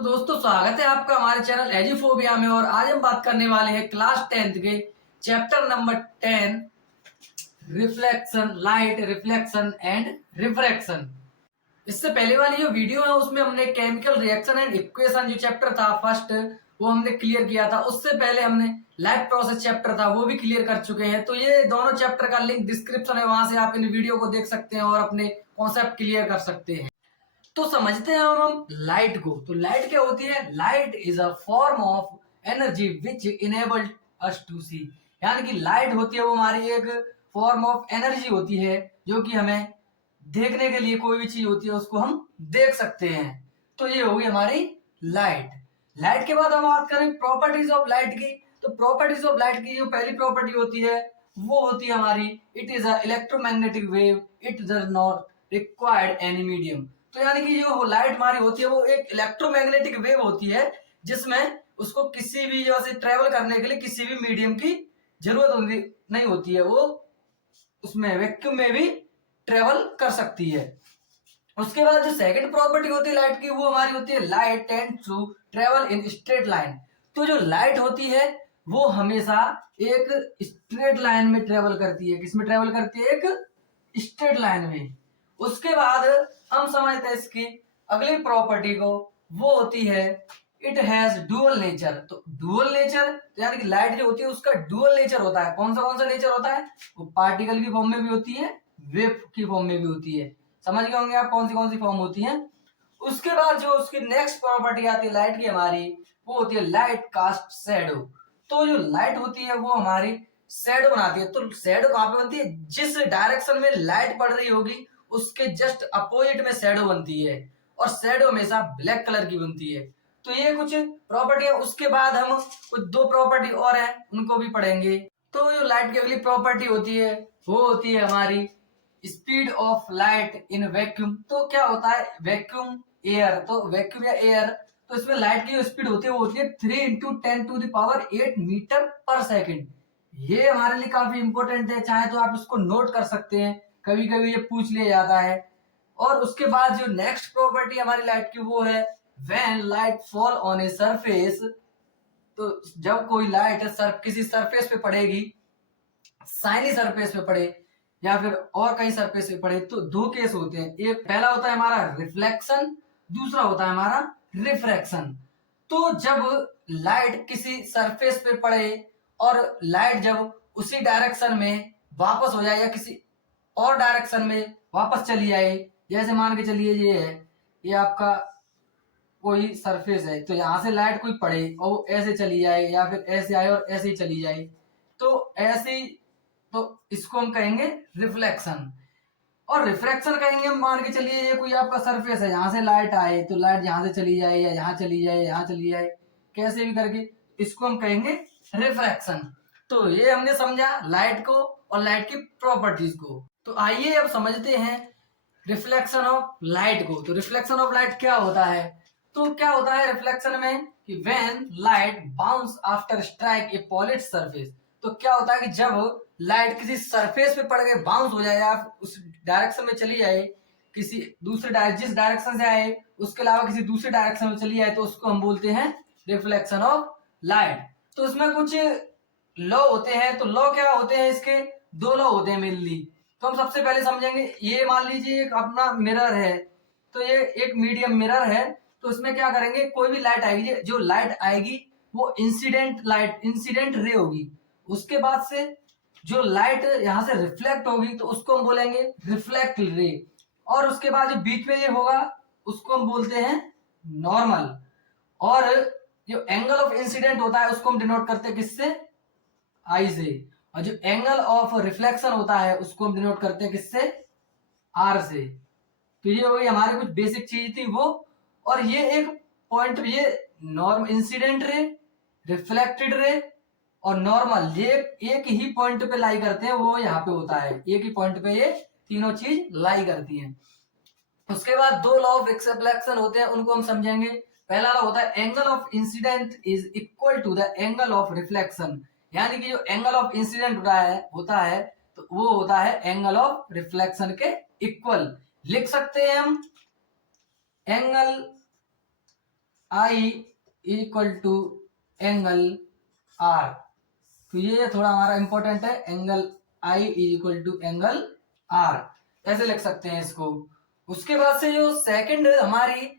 तो दोस्तों स्वागत है आपका हमारे चैनल एजुफोबिया में। और आज हम बात करने वाले हैं क्लास 10th के chapter number 10 reflection, light reflection and refraction. इससे पहले वाली जो वीडियो है उसमें हमने केमिकल रिएक्शन एंड इक्वेशन जो चैप्टर था फर्स्ट वो हमने क्लियर किया था। उससे पहले हमने लाइट प्रोसेस चैप्टर था वो भी क्लियर कर चुके हैं। तो ये दोनों चैप्टर का लिंक डिस्क्रिप्शन है, वहां से आप इन वीडियो को देख सकते हैं और अपने कॉन्सेप्ट क्लियर कर सकते हैं। तो समझते हैं हम लाइट को। तो लाइट क्या होती है? Light is a form of energy which enable us to see. यानी कि लाइट होती है वो हमारी एक फॉर्म ऑफ एनर्जी होती है जो कि हमें देखने के लिए, कोई भी चीज होती है उसको हम देख सकते हैं। तो ये होगी हमारी लाइट। लाइट के बाद हम बात करें प्रॉपर्टीज ऑफ लाइट की। तो प्रॉपर्टीज ऑफ लाइट की जो पहली प्रॉपर्टी होती है वो होती है हमारी it is a electromagnetic wave, it does not required any medium. तो यानी कि जो लाइट हमारी होती है वो एक इलेक्ट्रोमैग्नेटिक वेव होती है जिसमें उसको किसी भी जैसे ट्रेवल करने के लिए किसी भी मीडियम की जरूरत नहीं होती है। वो उसमें वैक्यूम में भी ट्रेवल कर सकती है। उसके बाद जो सेकंड प्रॉपर्टी होती है लाइट की वो हमारी होती है light tend to travel in straight line. तो जो लाइट होती है वो हमेशा एक स्ट्रेट लाइन में ट्रेवल करती है। किसमें ट्रेवल करती है? एक स्ट्रेट लाइन में। उसके बाद हम समझते हैं इसकी अगली प्रॉपर्टी को, वो होती है इट हैज डुअल नेचर। तो डुअल नेचर यानी कि लाइट जो होती है उसका डुअल नेचर होता है। कौन सा नेचर होता है? वो पार्टिकल की फॉर्म में भी होती है, वेव की फॉर्म में भी होती है। समझ गए होंगे आप कौन सी फॉर्म होती है। उसके बाद जो उसकी नेक्स्ट प्रॉपर्टी आती है लाइट की हमारी, वो होती है लाइट कास्ट शैडो। तो जो लाइट होती है वो हमारी शैडो बनाती है। तो शैडो कहाँ पे बनती है? जिस डायरेक्शन में लाइट पड़ रही होगी उसके जस्ट अपोजिट में शैडो बनती है, और शैडो हमेशा ब्लैक कलर की बनती है। तो ये कुछ प्रॉपर्टी है। उसके बाद हम कुछ दो प्रॉपर्टी और है उनको भी पढ़ेंगे। तो जो लाइट की अगली प्रॉपर्टी होती है वो होती है हमारी speed of light in vacuum. तो क्या होता है वैक्यूम एयर? तो वैक्यूम या एयर, तो इसमें लाइट की जो स्पीड होती है वो होती है 3 × 10⁸ मीटर पर सेकेंड। ये हमारे लिए काफी इंपॉर्टेंट है, चाहे तो आप इसको नोट कर सकते हैं, कभी कभी ये पूछ लिया जाता है। और उसके बाद जो नेक्स्ट प्रॉपर्टी हमारी लाइट की वो है when light fall on a surface. तो जब कोई लाइट किसी सरफेस पे पड़ेगी, शाइनी सरफेस पे पड़े या फिर और कहीं सरफेस पे पड़े, तो दो केस होते हैं। एक पहला होता है हमारा रिफ्लेक्शन, दूसरा होता है हमारा रिफ्रैक्शन। तो जब लाइट किसी सरफेस पे पड़े और लाइट जब उसी डायरेक्शन में वापस हो जाए या किसी और डायरेक्शन में वापस चली जाए, जैसे मान के चलिए ये आपका कोई सरफेस है, तो यहाँ से लाइट कोई पड़े और वो ऐसे चली जाए या फिर ऐसे आए और ऐसे ही चली जाए, तो ऐसे ही, तो इसको हम कहेंगे रिफ्लेक्शन। और रिफ्रैक्शन कहेंगे हम, मान के चलिए ये कोई आपका सरफेस है, यहाँ से लाइट आए तो लाइट यहाँ से चली जाए या यहाँ चली जाए, यहाँ चली जाए, कैसे भी करके इसको हम कहेंगे रिफ्रैक्शन। तो ये हमने समझा लाइट को और लाइट की प्रॉपर्टीज को। तो आइए अब समझते हैं रिफ्लेक्शन ऑफ लाइट को। तो रिफ्लेक्शन ऑफ लाइट क्या होता है? तो क्या होता है रिफ्लेक्शन में कि when light bounce after strike a polish surface. तो क्या होता है कि जब लाइट किसी सरफेस पे पड़ गए, बाउंस हो जाए या उस डायरेक्शन में चली जाए, किसी दूसरे जिस डायरेक्शन से आए उसके अलावा किसी दूसरे डायरेक्शन में चली जाए, तो उसको हम बोलते हैं रिफ्लेक्शन ऑफ लाइट। तो इसमें कुछ लॉ होते हैं। तो लॉ क्या होते हैं? इसके दो लॉ होते हैं मेनली। तो हम सबसे पहले समझेंगे, ये मान लीजिए एक अपना मिरर है, तो ये एक मीडियम मिरर है। तो इसमें क्या करेंगे, कोई भी लाइट आएगी, जो लाइट आएगी वो इंसिडेंट रे होगी। उसके बाद से जो लाइट यहाँ से रिफ्लेक्ट होगी तो उसको हम बोलेंगे रिफ्लेक्ट रे। और उसके बाद जो बीच में ये होगा उसको हम बोलते हैं नॉर्मल। और जो एंगल ऑफ इंसिडेंट होता है उसको हम डिनोट करते हैं किससे? आई से। और जो एंगल ऑफ रिफ्लेक्शन होता है उसको हम डिनोट करते हैं किससे? आर से। तो ये हो गई हमारी कुछ बेसिक चीज थी वो। और ये एक पॉइंट, ये नॉर्मल, इंसिडेंट रे, रिफ्लेक्टेड रे और नॉर्मल, ये एक ही पॉइंट पे लाई करते हैं, वो यहाँ पे होता है। एक ही पॉइंट पे ये तीनों चीज लाई करती हैं। उसके बाद दो लॉ ऑफ रिफ्लेक्शन होते हैं, उनको हम समझेंगे। पहला लॉ होता है angle of incident is equal to the angle of reflection. यानी कि जो एंगल ऑफ इंसिडेंट होता है तो वो होता है एंगल ऑफ रिफ्लेक्शन के इक्वल। लिख सकते हैं हम angle i equal to angle r. तो ये थोड़ा हमारा इंपॉर्टेंट है, angle i equal to angle r, ऐसे लिख सकते हैं इसको। उसके बाद से जो सेकंड हमारी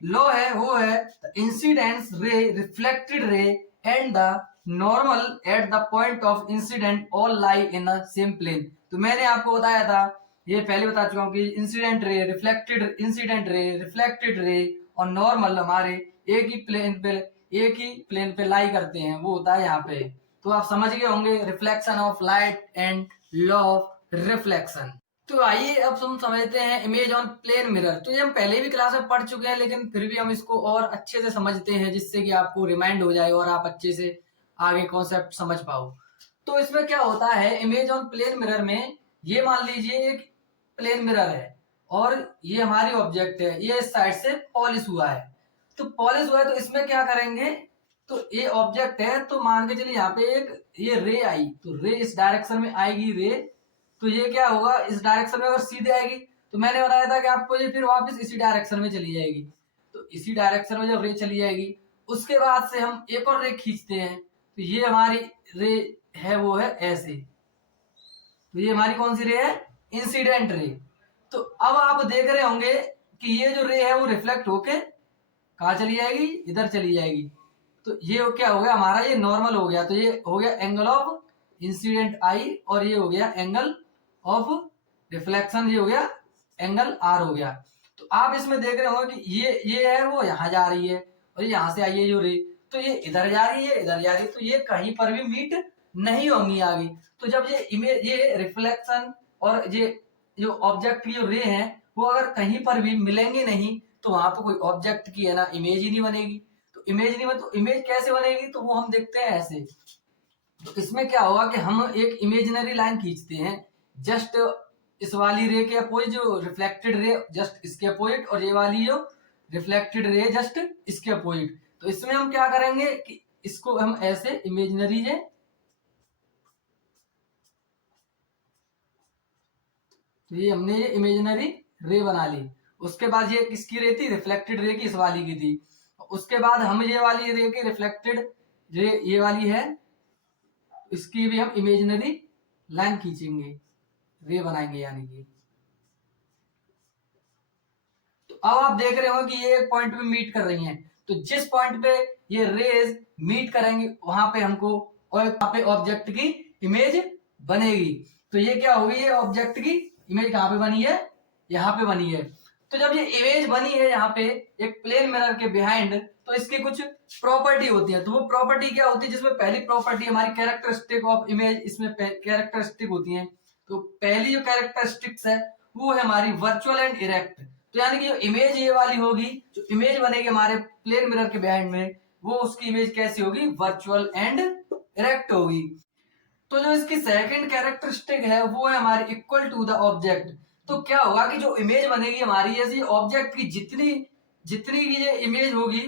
लॉ है वो है incidence ray, reflected ray and the normal at the point of incident all lie in the same plane. तो मैंने आपको बताया था, ये पहले बता चुका हूँ कि incident ray, reflected incident ray, reflected रे और नॉर्मल हमारे एक ही प्लेन पे लाई करते हैं, वो होता है यहाँ पे। तो आप समझ गए होंगे reflection of light and law of reflection. तो आइए अब हम समझते हैं इमेज ऑन प्लेन मिरर। तो ये हम पहले भी क्लास में पढ़ चुके हैं, लेकिन फिर भी हम इसको और अच्छे से समझते हैं, जिससे कि आपको रिमाइंड हो जाए और आप अच्छे से आगे कॉन्सेप्ट समझ पाओ। तो इसमें क्या होता है, इमेज ऑन प्लेन मिरर में ये मान लीजिए एक प्लेन मिरर है और ये हमारी ऑब्जेक्ट है, ये इस साइड से पॉलिश हुआ है। तो पॉलिश हुआ है तो इसमें क्या करेंगे, तो ये ऑब्जेक्ट है, तो मान के चलिए यहाँ पे एक ये रे आई, तो रे इस डायरेक्शन में आएगी रे, तो ये क्या होगा इस डायरेक्शन में अगर सीधे आएगी तो मैंने बताया था कि आपको ये फिर वापस इसी डायरेक्शन में चली जाएगी। तो इसी डायरेक्शन में जब रे चली जाएगी उसके बाद से हम एक और रे खींचते हैं, तो ये हमारी रे है वो है ऐसे, तो ये हमारी कौन सी रे है, इंसिडेंट रे। तो अब आप देख रहे होंगे कि ये जो रे है वो रिफ्लेक्ट होके कहाँ चली जाएगी, इधर चली जाएगी। तो ये क्या हो गया हमारा, ये नॉर्मल हो गया, तो ये हो गया एंगल ऑफ इंसिडेंट आई और ये हो गया एंगल ऑफ रिफ्लेक्शन, ये हो गया एंगल आर हो गया। तो आप इसमें देख रहे होंगे कि ये है वो यहाँ जा रही है और यहाँ से आई है जो रे, तो ये इधर जा रही है इधर जा रही है, तो ये कहीं पर भी मीट नहीं होंगी आगे। तो जब ये इमेज ये रिफ्लेक्शन और ये जो ऑब्जेक्ट की जो रे है वो अगर कहीं पर भी मिलेंगे नहीं तो वहां पर कोई ऑब्जेक्ट की है ना इमेज ही नहीं बनेगी। तो इमेज नहीं बन तो इमेज कैसे बनेगी, तो वो हम देखते हैं ऐसे। तो इसमें क्या होगा कि हम एक इमेजिनरी लाइन खींचते हैं जस्ट इस वाली रे के अपोजिट, जो रिफ्लेक्टेड रे जस्ट इसके अपोजिट, और ये वाली जो रिफ्लेक्टेड रे जस्ट इसके अपोजिट। तो इसमें हम क्या करेंगे कि इसको हम ऐसे इमेजिनरी रे, तो ये हमने ये इमेजिनरी रे बना ली। उसके बाद ये किसकी रे थी, रिफ्लेक्टेड रे की, इस वाली की थी। उसके बाद हम ये वाली रे की रिफ्लेक्टेड रे ये वाली है, इसकी भी हम इमेजिनरी लाइन खींचेंगे, रे बनाएंगे यानी कि। तो अब आप देख रहे हो कि ये एक पॉइंट पे मीट कर रही हैं, तो जिस पॉइंट पे ये रेज मीट करेंगे वहां पे हमको और वहां पे ऑब्जेक्ट की इमेज बनेगी। तो ये क्या होगी, ये ऑब्जेक्ट की इमेज कहाँ पे बनी है, यहाँ पे बनी है। तो जब ये इमेज बनी है यहाँ पे एक प्लेन मिरर के बिहाइंड, तो इसकी कुछ प्रॉपर्टी होती है। तो वो प्रॉपर्टी क्या होती है, जिसमें पहली प्रॉपर्टी हमारी कैरेक्टरिस्टिक ऑफ इमेज, इसमें कैरेक्टरिस्टिक होती है। तो पहली जो कैरेक्टरिस्टिक्स है वो है हमारी वर्चुअल एंड इरेक्ट। तो यानी कि जो इमेज ये वाली होगी, जो इमेज बनेगी हमारे प्लेन मिरर के बिहाइंड में, वो उसकी इमेज कैसी होगी, वर्चुअल एंड इरेक्ट होगी। तो जो इसकी सेकंड कैरेक्टरिस्टिक है वो है हमारी इक्वल टू द ऑब्जेक्ट। तो क्या होगा कि जो इमेज बनेगी हमारी, ऐसी ऑब्जेक्ट की जितनी जितनी की ये इमेज होगी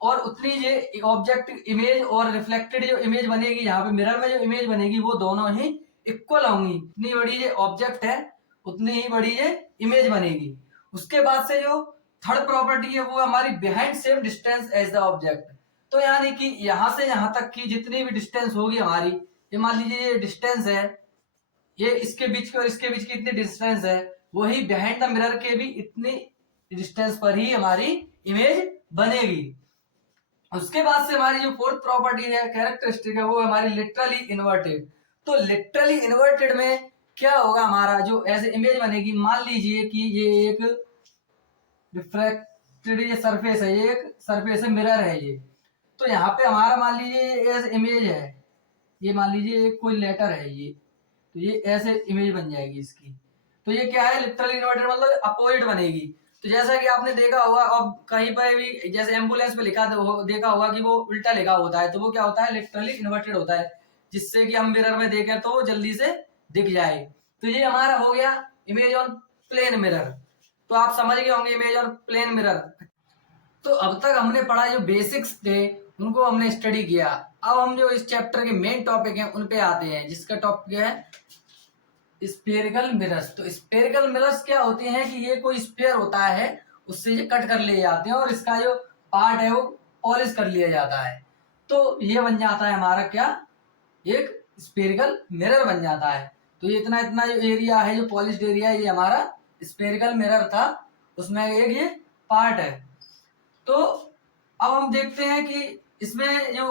और उतनी ये ऑब्जेक्ट इमेज और रिफ्लेक्टेड जो इमेज बनेगी यहाँ पे मिरर में जो इमेज बनेगी वो दोनों ही इक्वल होंगी। जितनी बड़ी ये ऑब्जेक्ट है उतनी ही बड़ी ये इमेज बनेगी। उसके बाद से जो थर्ड प्रॉपर्टी है वो हमारी behind same distance as the object. तो यानी कि यहाँ से यहाँ तक की जितनी भी डिस्टेंस होगी हमारी, ये मान लीजिए ये डिस्टेंस है, ये इसके बीच की और इसके बीच की इतनी डिस्टेंस है, वही बिहाइंड द मिरर के भी इतनी डिस्टेंस पर ही हमारी इमेज बनेगी। उसके बाद से हमारी जो फोर्थ प्रॉपर्टी है कैरेक्टरिस्टिक है वो हमारी लिटरली इन्वर्टेड। तो लिटरली इन्वर्टेड में क्या होगा, हमारा जो ऐसे इमेज बनेगी, मान लीजिए कि ये एक रिफ्लेक्टेड ये सरफेस है, ये एक सरफेस है, मिरर है ये। तो यहाँ पे हमारा मान लीजिए ऐसे इमेज है, ये मान लीजिए एक कोई लेटर है ये, तो ये ऐसे इमेज बन जाएगी इसकी। तो ये क्या है, लिटरली इन्वर्टेड मतलब अपोजिट बनेगी। तो जैसा कि आपने देखा होगा, अब कहीं पर भी जैसे एम्बुलेंस पे लिखा देखा होगा कि वो उल्टा लिखा होता है, तो वो क्या होता है, लिटरली इन्वर्टेड होता है, जिससे कि हम मिरर में देखें तो जल्दी से दिख जाए। तो ये हमारा हो गया इमेज ऑन प्लेन मिरर। तो आप समझ गए होंगे इमेज ऑन प्लेन मिरर। तो अब तक हमने पढ़ा जो बेसिक्स थे उनको हमने स्टडी किया। अब हम जो इस चैप्टर के मेन टॉपिक हैं उन पे आते हैं, जिसका टॉपिक है स्फेरिकल मिरर्स। तो स्फेरिकल मिरर्स क्या होते हैं कि ये कोई स्फेयर होता है, उससे ये कट कर ले जाते हैं और इसका जो पार्ट है वो पॉलिश कर लिया जाता है। तो ये बन जाता है हमारा क्या, एक स्फेरिकल मिरर बन जाता है। तो ये इतना इतना जो एरिया है, जो पॉलिश्ड एरिया, ये हमारा स्फेरिकल मिरर था, उसमें एक ये पार्ट है। तो अब हम देखते हैं कि इसमें जो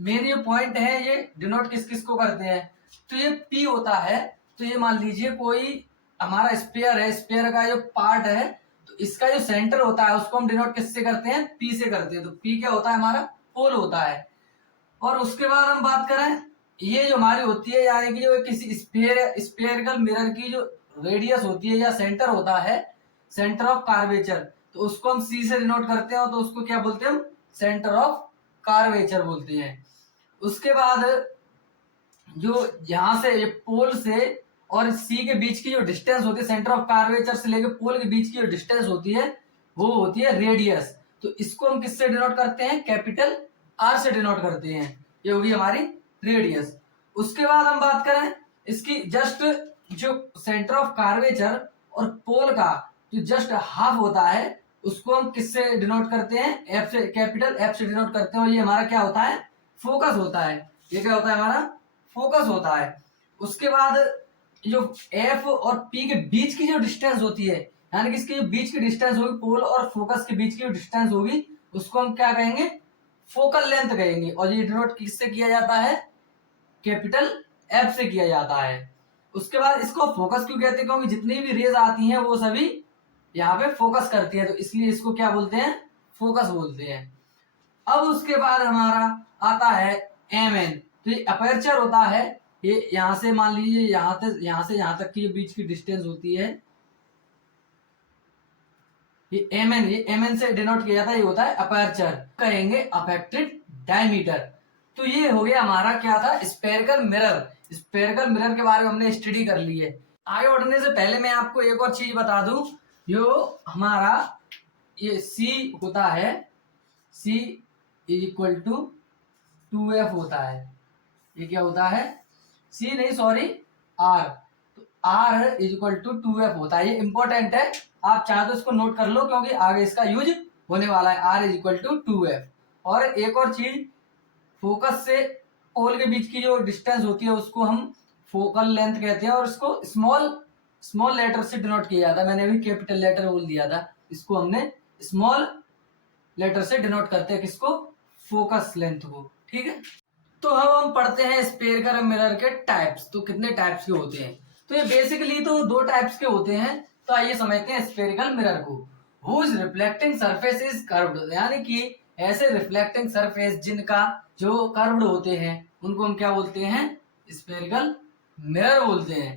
मेन जो पॉइंट है ये डिनोट किस किस को करते हैं। तो ये पी होता है, तो ये मान लीजिए कोई हमारा स्पेयर है, स्पेयर का जो पार्ट है, तो इसका जो सेंटर होता है उसको हम डिनोट किससे करते हैं, पी से करते हैं। तो पी क्या होता है, हमारा पोल होता है। और उसके बाद हम बात करें, ये जो हमारी होती है, यानी कि जो किसी स्पेयरिकल मिरर की जो रेडियस होती है या सेंटर होता है, सेंटर ऑफ कार्वेचर, तो उसको हम सी से डिनोट करते हैं, तो उसको क्या बोलते हैं हम, सेंटर ऑफ कार्वेचर बोलते हैं। उसके बाद जो यहाँ से पोल से और सी के बीच की जो डिस्टेंस होती है, सेंटर ऑफ कार्वेचर से लेकर पोल के बीच की जो डिस्टेंस होती है वो होती है रेडियस। तो इसको हम किससे डिनोट करते हैं, कैपिटल आर से डिनोट करते हैं। ये होगी हमारी रेडियस। उसके बाद हम बात करें इसकी जस्ट जो सेंटर ऑफ कार्वेचर और पोल का जो जस्ट हाफ होता है, उसको हम किससे डिनोट करते हैं, एफ से, कैपिटल एफ से डिनोट करते हैं। और ये हमारा क्या होता है, फोकस होता है। ये क्या होता है, हमारा फोकस होता है। उसके बाद जो एफ और पी के बीच की जो डिस्टेंस होती है, यानी कि इसके जो बीच की डिस्टेंस होगी, पोल और फोकस के बीच की जो डिस्टेंस होगी, उसको हम क्या कहेंगे, फोकल लेंथ कहेंगे। और ये डिनोट किससे किया जाता है, कैपिटल एफ से किया जाता है। उसके बाद इसको फोकस क्यों कहते हैं, क्योंकि जितनी भी रेज आती हैं वो सभी यहाँ पे फोकस करती है, तो इसलिए इसको क्या बोलते हैं, फोकस बोलते हैं। अब उसके बाद हमारा आता है एम एन। तो ये अपर्चर होता है, ये यहाँ से मान लीजिए यहाँ से यहाँ तक की बीच की डिस्टेंस होती है, ये एम एन से डिनोट किया जाता है, ये होता है अपर्चर, कहेंगे अफेक्टेड डायमीटर। तो ये हो गया हमारा क्या था, स्फेरिकल मिरर। स्फेरिकल मिरर के बारे में हमने स्टडी कर ली है। आगे बढ़ने से पहले मैं आपको एक और चीज बता दूं, जो हमारा ये C होता है, C is equal to 2F होता है। ये क्या होता है, C नहीं सॉरी R, तो R is equal to 2F होता है। ये इंपॉर्टेंट है, आप चाहे तो इसको नोट कर लो क्योंकि आगे इसका यूज होने वाला है। R is equal to 2F। और एक और चीज, फोकस से पोल के बीच की जो डिस्टेंस होती है उसको हम फोकल लेंथ कहते हैं, और इसको स्मॉल लेटर से डिनोट किया जाता है। मैंने अभी कैपिटल लेटर बोल दिया था, इसको हमने स्मॉल लेटर से डिनोट करते हैं, किसको, फोकस लेंथ को। ठीक है, तो अब हम पढ़ते हैं स्फेरिकल मिरर के टाइप्स। तो कितने टाइप्स के होते हैं, तो ये बेसिकली तो दो टाइप्स के होते हैं। तो आइए समझते हैं स्फेरिकल मिरर को। Whose reflecting surface is curved, यानी कि ऐसे रिफ्लेक्टिंग सरफेस जिनका जो कर्व्ड होते हैं उनको हम क्या बोलते हैं, स्फेरिकल मिरर बोलते हैं।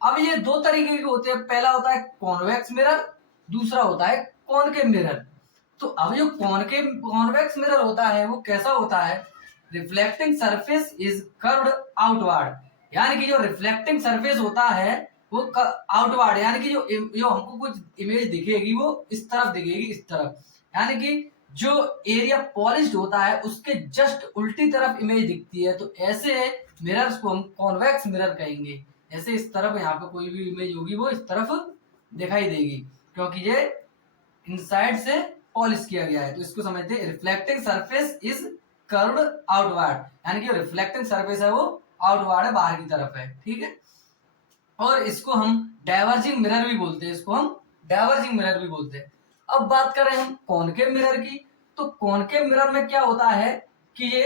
अब ये दो तरीके के होते हैं, पहला होता है कॉन्वेक्स मिरर, दूसरा होता है कॉनकेव मिरर। तो अब जो कॉन्वेक्स मिरर होता है वो कैसा होता है, reflecting surface is curved outward, यानी कि जो रिफ्लेक्टिंग सरफेस होता है वो आउटवर्ड, यानी कि जो हमको कुछ इमेज दिखेगी वो इस तरफ दिखेगी, इस तरफ, यानी कि जो एरिया पॉलिश्ड होता है उसके जस्ट उल्टी तरफ इमेज दिखती है। तो ऐसे मिरर्स को हम कॉन्वेक्स मिरर कहेंगे। ऐसे इस तरफ यहाँ पे कोई भी इमेज होगी वो इस तरफ दिखाई देगी, क्योंकि ये इनसाइड से पॉलिश किया गया है। तो इसको समझते हैं reflecting surface is curved outward, यानी कि रिफ्लेक्टिंग सरफेस है वो आउटवर्ड है, बाहर की तरफ है। ठीक है, और इसको हम डाइवर्जिंग मिरर भी बोलते हैं, इसको हम डाइवर्जिंग मिरर भी बोलते हैं। अब बात करें हम कॉनकेव मिरर की, तो कॉनकेव मिरर में क्या होता है कि ये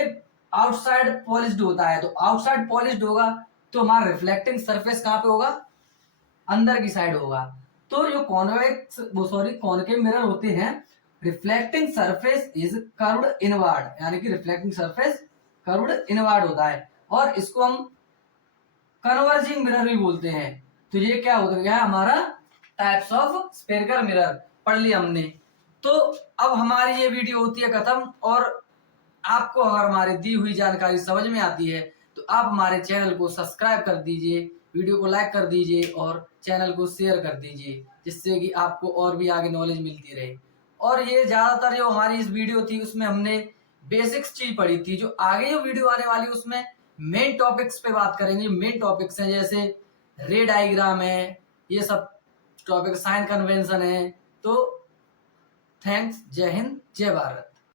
आउटसाइड पॉलिश्ड होता है। तो आउटसाइड पॉलिश्ड होगा तो हमारा रिफ्लेक्टिंग सरफेस कहाँ पे होगा, अंदर की साइड होगा। तो जो कॉनकेव मिरर होते हैं, reflecting surface is curved inward, यानी कि रिफ्लेक्टिंग सरफेस कर्व्ड इनवर्ड होता है, और इसको हम कन्वर्जिंग मिरर भी बोलते हैं। तो ये क्या हो गया हमारा टाइप्स ऑफ स्फेरिकल मिरर पढ़ लिया हमने। तो अब हमारी ये वीडियो होती है खत्म, और आपको अगर हमारी दी हुई जानकारी समझ में आती है तो आप हमारे चैनल को सब्सक्राइब कर दीजिए, वीडियो को लाइक कर दीजिए और चैनल को शेयर कर दीजिए, जिससे कि आपको और भी आगे नॉलेज मिलती रहे। और ये ज्यादातर जो हमारी इस वीडियो थी उसमें हमने बेसिक्स चीज पढ़ी थी, जो आगे जो वीडियो आने वाली उसमें मेन टॉपिक्स पे बात करेंगे। मेन टॉपिक्स हैं जैसे रे डायग्राम है, ये सब टॉपिक, साइन कन्वेंशन है। तो थैंक्स, जय हिंद, जय भारत।